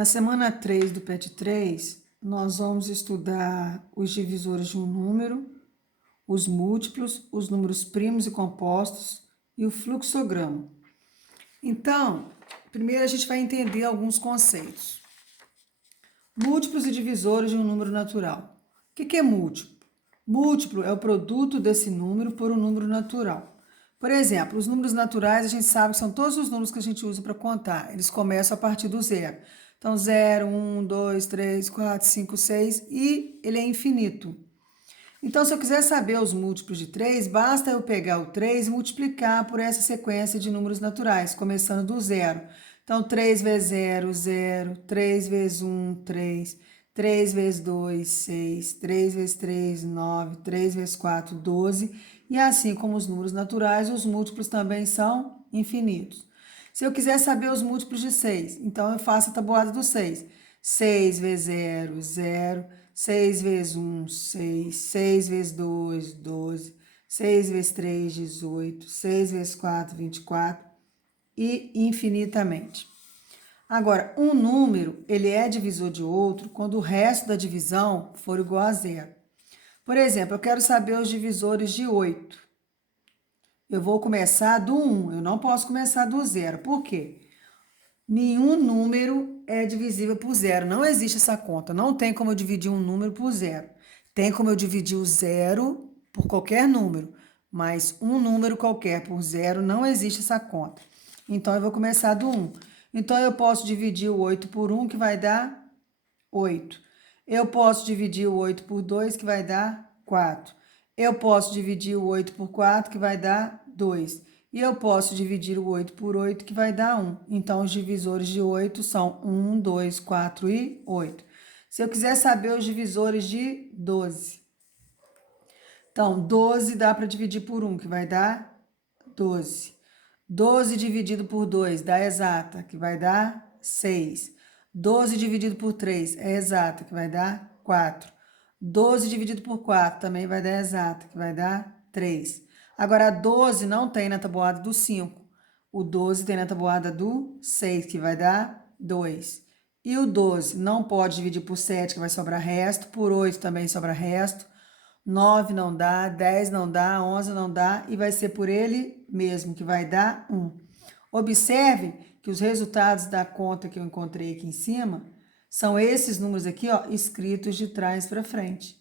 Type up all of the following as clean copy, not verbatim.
Na semana 3 do PET 3, nós vamos estudar os divisores de um número, os múltiplos, os números primos e compostos e o fluxograma. Então, primeiro a gente vai entender alguns conceitos. Múltiplos e divisores de um número natural. O que é múltiplo? Múltiplo é o produto desse número por um número natural. Por exemplo, os números naturais a gente sabe que são todos os números que a gente usa para contar. Eles começam a partir do zero. Então, 0, 1, 2, 3, 4, 5, 6 e ele é infinito. Então, se eu quiser saber os múltiplos de 3, basta eu pegar o 3 e multiplicar por essa sequência de números naturais, começando do zero. Então, 3 vezes 0, 0, 3 vezes 1, 3, 3 vezes 2, 6, 3 vezes 3, 9, 3 vezes 4, 12. E assim como os números naturais, os múltiplos também são infinitos. Se eu quiser saber os múltiplos de 6, então eu faço a tabuada do 6. 6 vezes 0, 0. 6 vezes 1, 6. 6 vezes 2, 12. 6 vezes 3, 18. 6 vezes 4, 24. E infinitamente. Agora, um número, ele é divisor de outro quando o resto da divisão for igual a zero. Por exemplo, eu quero saber os divisores de 8. Eu vou começar do 1, eu não posso começar do 0. Por quê? Nenhum número é divisível por zero. Não existe essa conta. Não tem como eu dividir um número por zero. Tem como eu dividir o zero por qualquer número, mas um número qualquer por zero não existe essa conta. Então, eu vou começar do 1. Então, eu posso dividir o 8 por 1, que vai dar 8. Eu posso dividir o 8 por 2, que vai dar 4. Eu posso dividir o 8 por 4, que vai dar 2. E eu posso dividir o 8 por 8, que vai dar 1. Então, os divisores de 8 são 1, 2, 4 e 8. Se eu quiser saber os divisores de 12. Então, 12 dá para dividir por 1, que vai dar 12. 12 dividido por 2 dá exata, que vai dar 6. 12 dividido por 3 é exata, que vai dar 4. 12 dividido por 4 também vai dar exata, que vai dar 3. Agora, 12 não tem na tabuada do 5. O 12 tem na tabuada do 6, que vai dar 2. E o 12 não pode dividir por 7, que vai sobrar resto. Por 8 também sobra resto. 9 não dá, 10 não dá, 11 não dá e vai ser por ele mesmo, que vai dar 1. Observe que os resultados da conta que eu encontrei aqui em cima são esses números aqui, ó, escritos de trás para frente.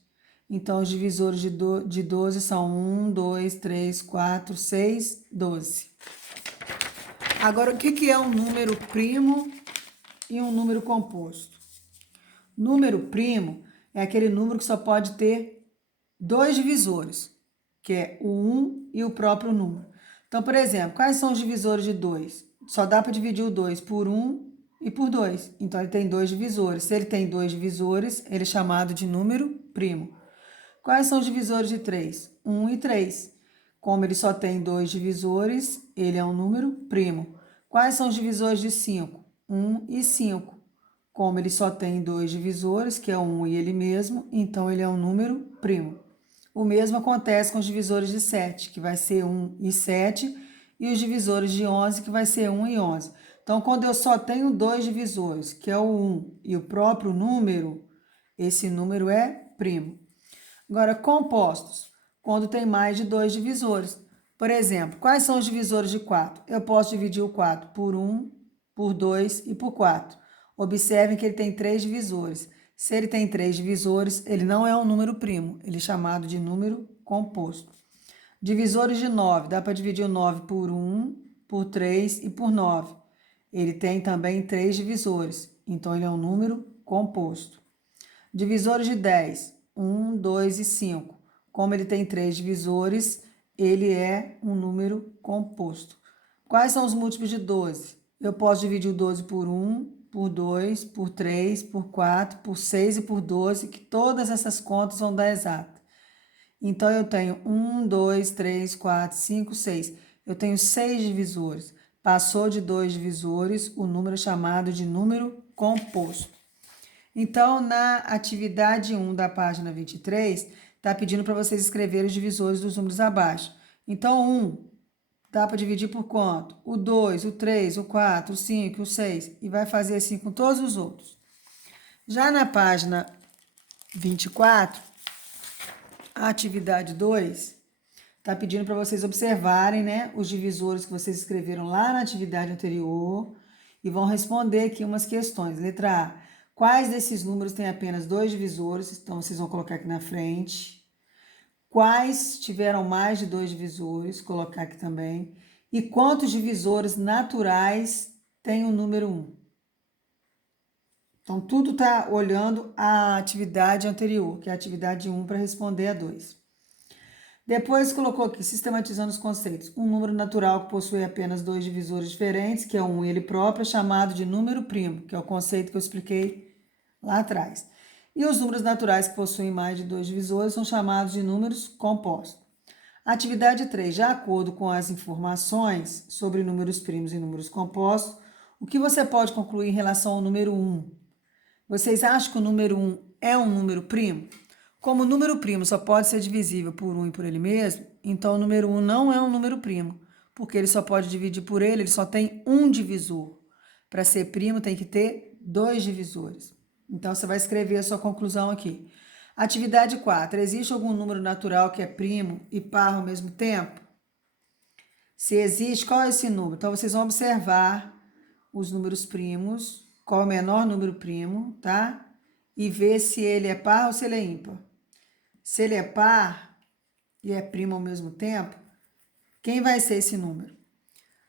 Então, os divisores de 12 são 1, 2, 3, 4, 6, 12. Agora, o que é um número primo e um número composto? Número primo é aquele número que só pode ter dois divisores, que é o 1 e o próprio número. Então, por exemplo, quais são os divisores de 2? Só dá para dividir o 2 por 1 e por 2. Então, ele tem dois divisores. Se ele tem dois divisores, ele é chamado de número primo. Quais são os divisores de 3? 1 e 3. Como ele só tem dois divisores, ele é um número primo. Quais são os divisores de 5? 1 e 5. Como ele só tem dois divisores, que é o 1 e ele mesmo, então ele é um número primo. O mesmo acontece com os divisores de 7, que vai ser 1 e 7, e os divisores de 11, que vai ser 1 e 11. Então, quando eu só tenho dois divisores, que é o 1 e o próprio número, esse número é primo. Agora, compostos, quando tem mais de dois divisores. Por exemplo, quais são os divisores de 4? Eu posso dividir o 4 por 1, por 2 e por 4. Observem que ele tem três divisores. Se ele tem três divisores, ele não é um número primo, ele é chamado de número composto. Divisores de 9, dá para dividir o 9 por 1, por 3 e por 9. Ele tem também três divisores, então ele é um número composto. Divisores de 10, 1, 2 e 5. Como ele tem três divisores, ele é um número composto. Quais são os múltiplos de 12? Eu posso dividir o 12 por 1, por 2, por 3, por 4, por 6 e por 12, que todas essas contas vão dar exata. Então, eu tenho 1, 2, 3, 4, 5, 6. Eu tenho seis divisores. Passou de dois divisores, o número é chamado de número composto. Então, na atividade 1 da página 23, está pedindo para vocês escreverem os divisores dos números abaixo. Então, 1 dá para dividir por quanto? O 2, o 3, o 4, o 5, o 6. E vai fazer assim com todos os outros. Já na página 24, a atividade 2 está pedindo para vocês observarem, né, os divisores que vocês escreveram lá na atividade anterior e vão responder aqui umas questões. Letra A. Quais desses números têm apenas 2 divisores? Então, vocês vão colocar aqui na frente. Quais tiveram mais de 2 divisores? Colocar aqui também. E quantos divisores naturais tem o número 1? Então, tudo está olhando a atividade anterior, que é a atividade 1, para responder a 2. Depois colocou aqui, sistematizando os conceitos. Um número natural que possui apenas 2 divisores diferentes, que é o 1 e ele próprio, é chamado de número primo, que é o conceito que eu expliquei lá atrás. E os números naturais que possuem mais de 2 divisores são chamados de números compostos. Atividade 3. De acordo com as informações sobre números primos e números compostos, o que você pode concluir em relação ao número 1? Vocês acham que o número 1 é um número primo? Como o número primo só pode ser divisível por 1 e por ele mesmo, então o número 1 não é um número primo, porque ele só pode dividir por ele só tem um divisor. Para ser primo tem que ter 2 divisores. Então você vai escrever a sua conclusão aqui. Atividade 4. Existe algum número natural que é primo e par ao mesmo tempo? Se existe, qual é esse número? Então vocês vão observar os números primos, qual é o menor número primo, tá? E ver se ele é par ou se ele é ímpar. Se ele é par e é primo ao mesmo tempo, quem vai ser esse número?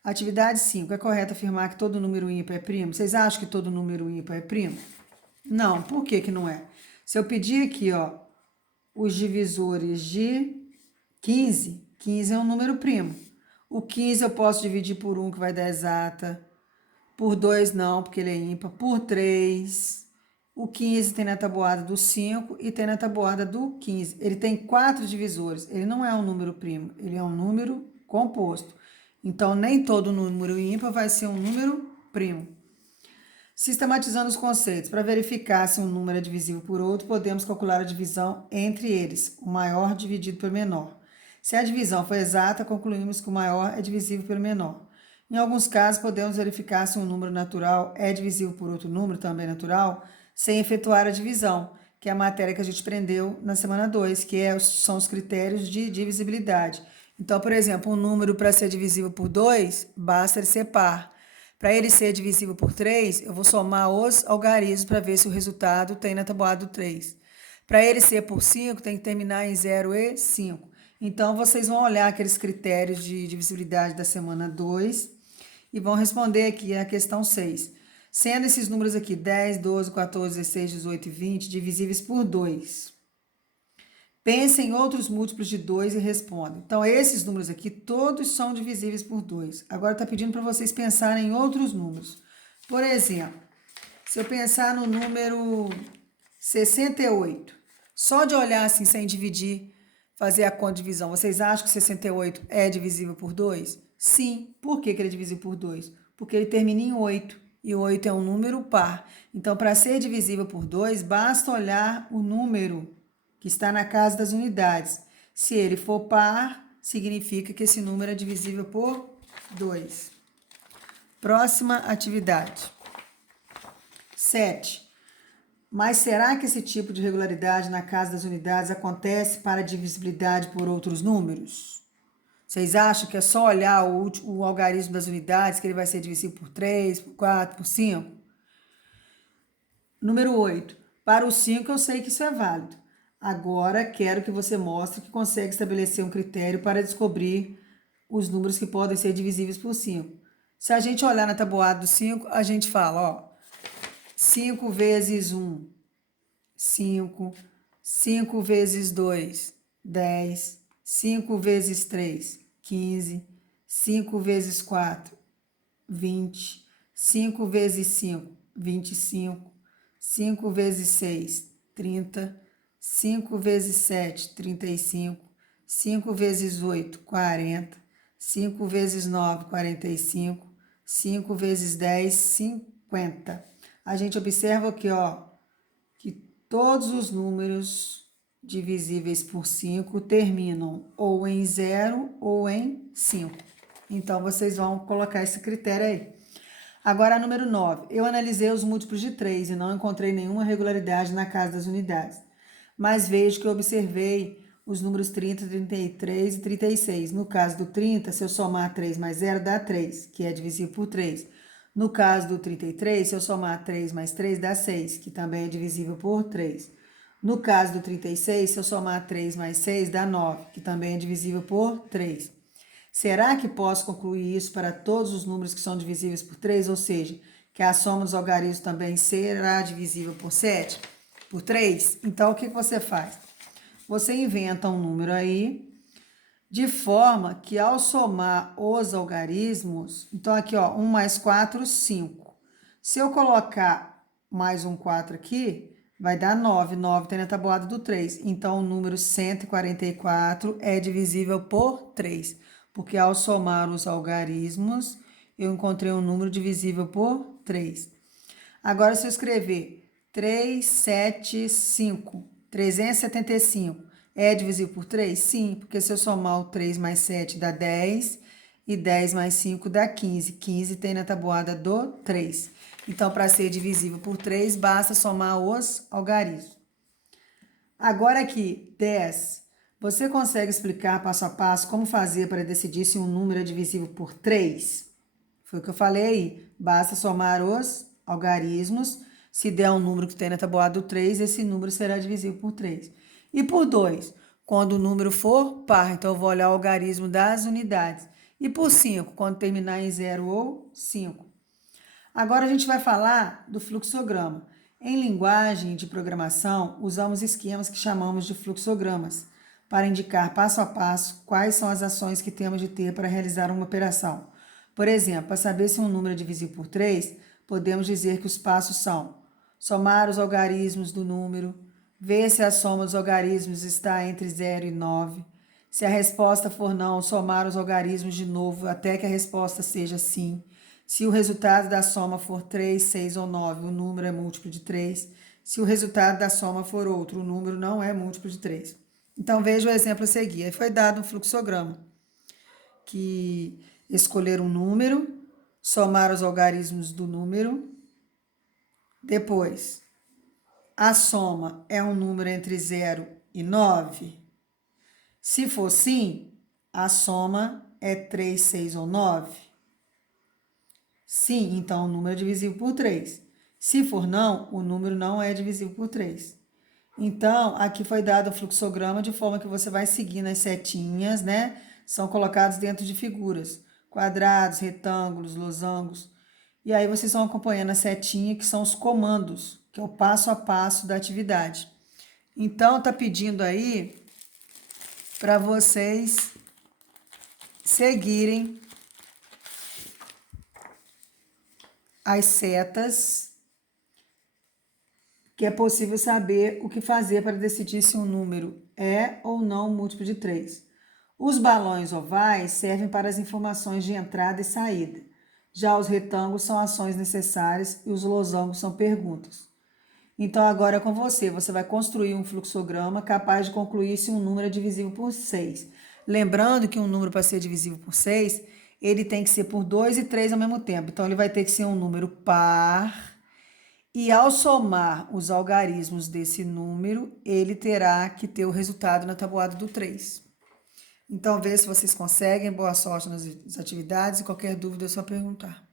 Atividade 5. É correto afirmar que todo número ímpar é primo? Vocês acham que todo número ímpar é primo? Não. Por que que não é? Se eu pedir aqui, ó, os divisores de 15, 15 é um número primo. O 15 eu posso dividir por 1, que vai dar exata. Por 2 não, porque ele é ímpar. Por 3. O 15 tem na tabuada do 5 e tem na tabuada do 15. Ele tem 4 divisores. Ele não é um número primo, ele é um número composto. Então, nem todo número ímpar vai ser um número primo. Sistematizando os conceitos. Para verificar se um número é divisível por outro, podemos calcular a divisão entre eles, o maior dividido pelo menor. Se a divisão for exata, concluímos que o maior é divisível pelo menor. Em alguns casos, podemos verificar se um número natural é divisível por outro número também natural, sem efetuar a divisão, que é a matéria que a gente aprendeu na semana 2, são os critérios de divisibilidade. Então, por exemplo, um número para ser divisível por 2, basta ele ser par. Para ele ser divisível por 3, eu vou somar os algarismos para ver se o resultado tem na tabuada do 3. Para ele ser por 5, tem que terminar em 0 e 5. Então, vocês vão olhar aqueles critérios de divisibilidade da semana 2 e vão responder aqui a questão 6. Sendo esses números aqui 10, 12, 14, 16, 18 e 20 divisíveis por 2. Pense em outros múltiplos de 2 e responda. Então, esses números aqui, todos são divisíveis por 2. Agora, está pedindo para vocês pensarem em outros números. Por exemplo, se eu pensar no número 68, só de olhar assim, sem dividir, fazer a conta de divisão, vocês acham que 68 é divisível por 2? Sim. Por que ele é divisível por 2? Porque ele termina em 8. E 8 é um número par. Então, para ser divisível por 2, basta olhar o número que está na casa das unidades. Se ele for par, significa que esse número é divisível por 2. Próxima atividade. 7. Mas será que esse tipo de regularidade na casa das unidades acontece para divisibilidade por outros números? Vocês acham que é só olhar o algarismo das unidades que ele vai ser divisível por 3, por 4, por 5? Número 8. Para o 5 eu sei que isso é válido. Agora quero que você mostre que consegue estabelecer um critério para descobrir os números que podem ser divisíveis por 5. Se a gente olhar na tabuada do 5, a gente fala, ó, 5 vezes 1, 5, 5 vezes 2, 10, 5 vezes 3, 15, 5 vezes 4, 20, 5 vezes 5, 25, 5 vezes 6, 30, 5 vezes 7, 35, 5 vezes 8, 40, 5 vezes 9, 45, 5 vezes 10, 50. A gente observa aqui, ó, que todos os números divisíveis por 5 terminam ou em 0 ou em 5. Então, vocês vão colocar esse critério aí. Agora, número 9. Eu analisei os múltiplos de 3 e não encontrei nenhuma regularidade na casa das unidades. Mas vejo que eu observei os números 30, 33 e 36. No caso do 30, se eu somar 3 mais 0, dá 3, que é divisível por 3. No caso do 33, se eu somar 3 mais 3, dá 6, que também é divisível por 3. No caso do 36, se eu somar 3 mais 6, dá 9, que também é divisível por 3. Será que posso concluir isso para todos os números que são divisíveis por 3? Ou seja, que a soma dos algarismos também será divisível por 7? Por 3? Então, o que você faz? Você inventa um número aí, de forma que ao somar os algarismos, então aqui ó, 1 mais 4, 5. Se eu colocar mais um 4 aqui, vai dar 9. 9 tem na tabuada do 3. Então o número 144 é divisível por 3. Porque ao somar os algarismos, eu encontrei um número divisível por 3. Agora, se eu escrever 375, 375, é divisível por 3? Sim, porque se eu somar o 3 mais 7 dá 10 e 10 mais 5 dá 15. 15 tem na tabuada do 3. Então, para ser divisível por 3, basta somar os algarismos. Agora aqui, 10. Você consegue explicar passo a passo como fazer para decidir se um número é divisível por 3? Foi o que eu falei aí. Basta somar os algarismos. Se der um número que tem na tabuada do 3, esse número será divisível por 3. E por 2? Quando o número for par, então eu vou olhar o algarismo das unidades. E por 5? Quando terminar em 0 ou 5. Agora a gente vai falar do fluxograma. Em linguagem de programação, usamos esquemas que chamamos de fluxogramas para indicar passo a passo quais são as ações que temos de ter para realizar uma operação. Por exemplo, para saber se um número é divisível por 3, podemos dizer que os passos são somar os algarismos do número, ver se a soma dos algarismos está entre 0 e 9. Se a resposta for não, somar os algarismos de novo até que a resposta seja sim. Se o resultado da soma for 3, 6 ou 9, o número é múltiplo de 3. Se o resultado da soma for outro, o número não é múltiplo de 3. Então, veja o exemplo a seguir. Aí foi dado um fluxograma, que escolher um número, somar os algarismos do número. Depois, a soma é um número entre 0 e 9. Se for sim, a soma é 3, 6 ou 9. Sim, então o número é divisível por 3. Se for não, o número não é divisível por 3. Então, aqui foi dado o fluxograma de forma que você vai seguindo as setinhas, né? São colocados dentro de figuras, quadrados, retângulos, losangos. E aí vocês vão acompanhando a setinha, que são os comandos, que é o passo a passo da atividade. Então, tá pedindo aí para vocês seguirem as setas, que é possível saber o que fazer para decidir se um número é ou não múltiplo de 3. Os balões ovais servem para as informações de entrada e saída. Já os retângulos são ações necessárias e os losangos são perguntas. Então, agora é com você. Você vai construir um fluxograma capaz de concluir se um número é divisível por 6. Lembrando que um número, para ser divisível por 6, ele tem que ser por 2 e 3 ao mesmo tempo. Então, ele vai ter que ser um número par. E ao somar os algarismos desse número, ele terá que ter o resultado na tabuada do 3. Então, vê se vocês conseguem. Boa sorte nas atividades e qualquer dúvida é só perguntar.